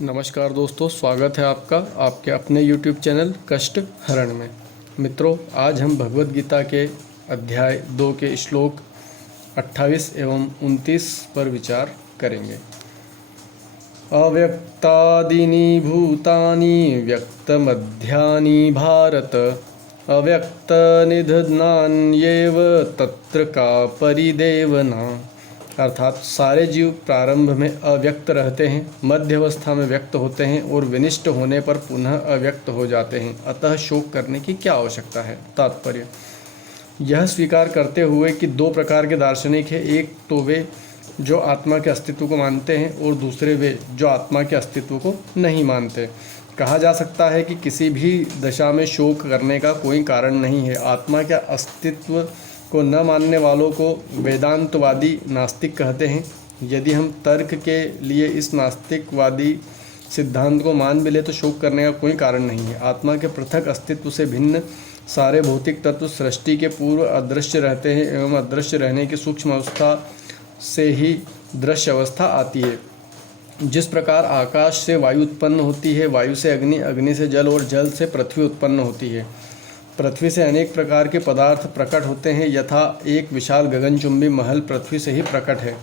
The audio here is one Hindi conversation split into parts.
नमस्कार दोस्तों, स्वागत है आपका आपके अपने YouTube चैनल कष्ट हरण में। मित्रों, आज हम भगवद गीता के अध्याय 2 के श्लोक 28 एवं 29 पर विचार करेंगे। अव्यक्तादीनि भूतानि व्यक्तमध्यानि भारत, अव्यक्तनिधनान्येव तत्र का परिदेवना। अर्थात सारे जीव प्रारंभ में अव्यक्त रहते हैं, मध्य अवस्था में व्यक्त होते हैं और विनिष्ट होने पर पुनः अव्यक्त हो जाते हैं। अतः शोक करने की क्या आवश्यकता है। तात्पर्य यह स्वीकार करते हुए कि दो प्रकार के दार्शनिक हैं, एक तो वे जो आत्मा के अस्तित्व को मानते हैं और दूसरे वे जो आत्मा के अस्तित्व को नहीं मानते। कहा जा सकता है कि किसी भी दशा में शोक करने का कोई कारण नहीं है। आत्मा के अस्तित्व को न मानने वालों को वेदांतवादी नास्तिक कहते हैं। यदि हम तर्क के लिए इस नास्तिकवादी सिद्धांत को मान भी ले तो शोक करने का कोई कारण नहीं है। आत्मा के पृथक अस्तित्व से भिन्न सारे भौतिक तत्व सृष्टि के पूर्व अदृश्य रहते हैं एवं अदृश्य रहने की सूक्ष्म अवस्था से ही दृश्य अवस्था आती है। जिस प्रकार आकाश से वायु उत्पन्न होती है, वायु से अग्नि, अग्नि से जल और जल से पृथ्वी उत्पन्न होती है। पृथ्वी से अनेक प्रकार के पदार्थ प्रकट होते हैं, यथा एक विशाल गगनचुंबी महल पृथ्वी से ही प्रकट है।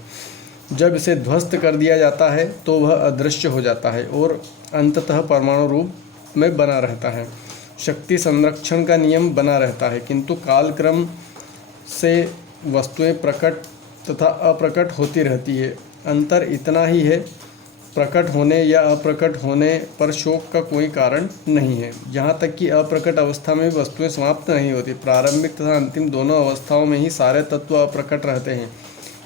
जब इसे ध्वस्त कर दिया जाता है तो वह अदृश्य हो जाता है और अंततः परमाणु रूप में बना रहता है। शक्ति संरक्षण का नियम बना रहता है, किंतु कालक्रम से वस्तुएं प्रकट तथा अप्रकट होती रहती है। अंतर इतना ही है, प्रकट होने या अप्रकट होने पर शोक का कोई कारण नहीं है। यहाँ तक कि अप्रकट अवस्था में भी वस्तुएं समाप्त नहीं होती। प्रारंभिक तथा अंतिम दोनों अवस्थाओं में ही सारे तत्व अप्रकट रहते हैं,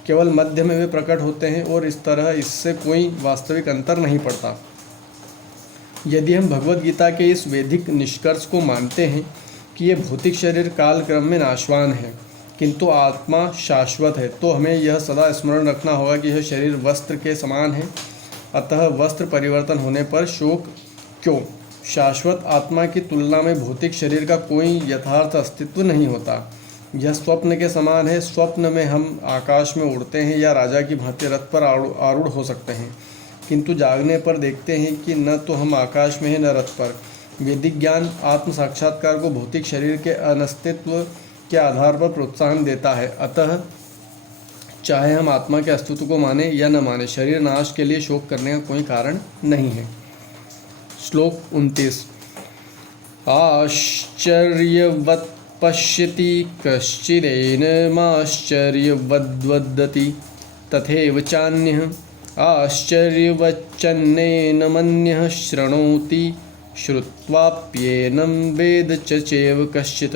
केवल मध्य में वे प्रकट होते हैं और इस तरह इससे कोई वास्तविक अंतर नहीं पड़ता। यदि हम भगवद गीता के इस वैदिक निष्कर्ष को मानते हैं कि ये भौतिक शरीर कालक्रम में नाशवान है किंतु आत्मा शाश्वत है, तो हमें यह सदा स्मरण रखना होगा कि यह शरीर वस्त्र के समान है। अतः वस्त्र परिवर्तन होने पर शोक क्यों। शाश्वत आत्मा की तुलना में भौतिक शरीर का कोई यथार्थ अस्तित्व नहीं होता। यह स्वप्न के समान है। स्वप्न में हम आकाश में उड़ते हैं या राजा की भांति रथ पर आरूढ़ हो सकते हैं, किंतु जागने पर देखते हैं कि न तो हम आकाश में हैं न रथ पर। वैदिक ज्ञान आत्म साक्षात्कार को भौतिक शरीर के अनस्तित्व के आधार पर प्रोत्साहन देता है। अतः चाहे हम आत्मा के अस्तित्व को माने या न माने, शरीर नाश के लिए शोक करने का कोई कारण नहीं है। श्लोक 29। आश्चर्यवत् पश्यति कश्चिदेनमाश्चर्यवद्वदति तथैव चान्यः आश्चर्यवच्चन्नेन मन्यः शृणोति श्रुत्वाप्येनं वेद चैव कश्चित्।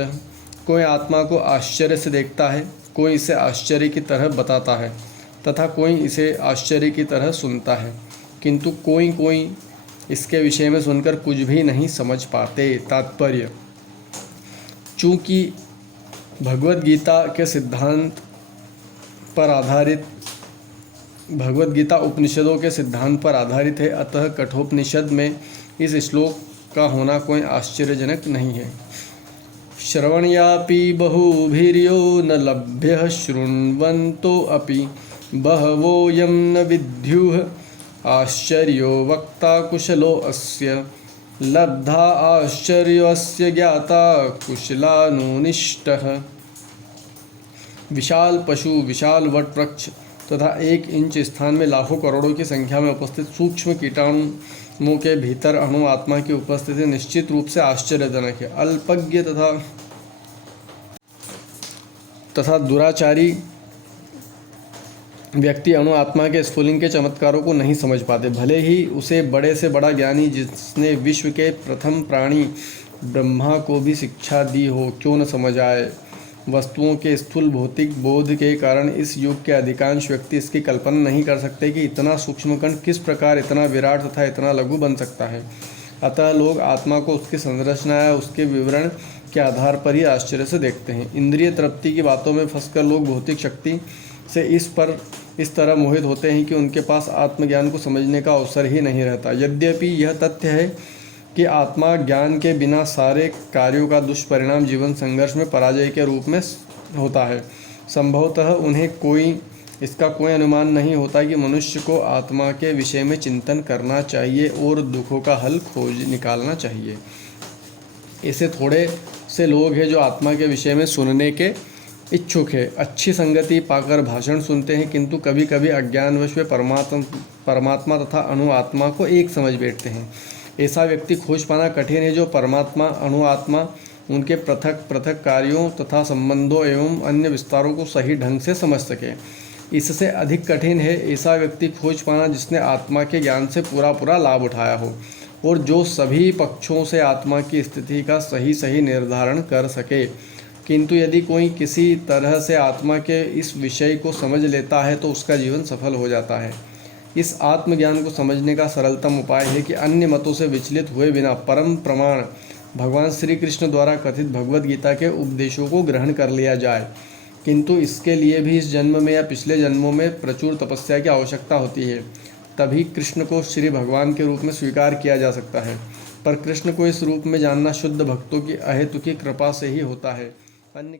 कोई आत्मा को आश्चर्य से देखता है, कोई इसे आश्चर्य की तरह बताता है तथा कोई इसे आश्चर्य की तरह सुनता है, किंतु कोई इसके विषय में सुनकर कुछ भी नहीं समझ पाते। तात्पर्य चूँकि भगवद गीता के सिद्धांत पर आधारित भगवद गीता उपनिषदों के सिद्धांत पर आधारित है, अतः कठोपनिषद में इस श्लोक का होना कोई आश्चर्यजनक नहीं है। श्रवणयापि बहुभिर्यो न लभ्यः शृण्वन्तो अपि बहवोऽयं न विद्युः आश्चर्यो वक्ता कुशलो अस्य लब्धा आश्चर्योऽस्य ज्ञाता कुशलानुनिष्टः। विशाल पशु, विशाल वट वृक्ष तथा 1 इंच स्थान में लाखों करोड़ों की संख्या में उपस्थित सूक्ष्म कीटाणुओं के भीतर अणु आत्मा की उपस्थिति निश्चित रूप से आश्चर्यजनक है। अल्पज्ञ तथा दुराचारी व्यक्ति अणु आत्मा के स्फुलिंग के चमत्कारों को नहीं समझ पाते। भले ही उसे बड़े से बड़ा ज्ञानी जिसने विश्व के प्रथम प्राणी ब्रह्मा को भी शिक्षा दी हो, क्यों न समझ आए। वस्तुओं के स्थूल भौतिक बोध के कारण इस युग के अधिकांश व्यक्ति इसकी कल्पना नहीं कर सकते कि इतना सूक्ष्म कण किस प्रकार इतना विराट तथा इतना लघु बन सकता है। अतः लोग आत्मा को उसकी संरचना या उसके विवरण के आधार पर ही आश्चर्य से देखते हैं। इंद्रिय तृप्ति की बातों में फंसकर लोग भौतिक शक्ति से इस तरह मोहित होते हैं कि उनके पास आत्मज्ञान को समझने का अवसर ही नहीं रहता। यद्यपि यह तथ्य है कि आत्मा ज्ञान के बिना सारे कार्यों का दुष्परिणाम जीवन संघर्ष में पराजय के रूप में होता है, संभवतः उन्हें कोई इसका कोई अनुमान नहीं होता कि मनुष्य को आत्मा के विषय में चिंतन करना चाहिए और दुखों का हल खोज निकालना चाहिए। ऐसे थोड़े से लोग हैं जो आत्मा के विषय में सुनने के इच्छुक है, अच्छी संगति पाकर भाषण सुनते हैं, किंतु कभी कभी अज्ञानवश वे परमात्मा तथा अणु आत्मा को एक समझ बैठते हैं। ऐसा व्यक्ति खोज पाना कठिन है जो परमात्मा अणु आत्मा उनके पृथक पृथक कार्यों तथा संबंधों एवं अन्य विस्तारों को सही ढंग से समझ सके। इससे अधिक कठिन है ऐसा व्यक्ति खोज पाना जिसने आत्मा के ज्ञान से पूरा लाभ उठाया हो और जो सभी पक्षों से आत्मा की स्थिति का सही निर्धारण कर सके। किंतु यदि कोई किसी तरह से आत्मा के इस विषय को समझ लेता है तो उसका जीवन सफल हो जाता है। इस आत्मज्ञान को समझने का सरलतम उपाय है कि अन्य मतों से विचलित हुए बिना परम प्रमाण भगवान श्री कृष्ण द्वारा कथित भगवद गीता के उपदेशों को ग्रहण कर लिया जाए। किंतु इसके लिए भी इस जन्म में या पिछले जन्मों में प्रचुर तपस्या की आवश्यकता होती है, तभी कृष्ण को श्री भगवान के रूप में स्वीकार किया जा सकता है। पर कृष्ण को इस रूप में जानना शुद्ध भक्तों की अहेतुकी कृपा से ही होता है। अन्य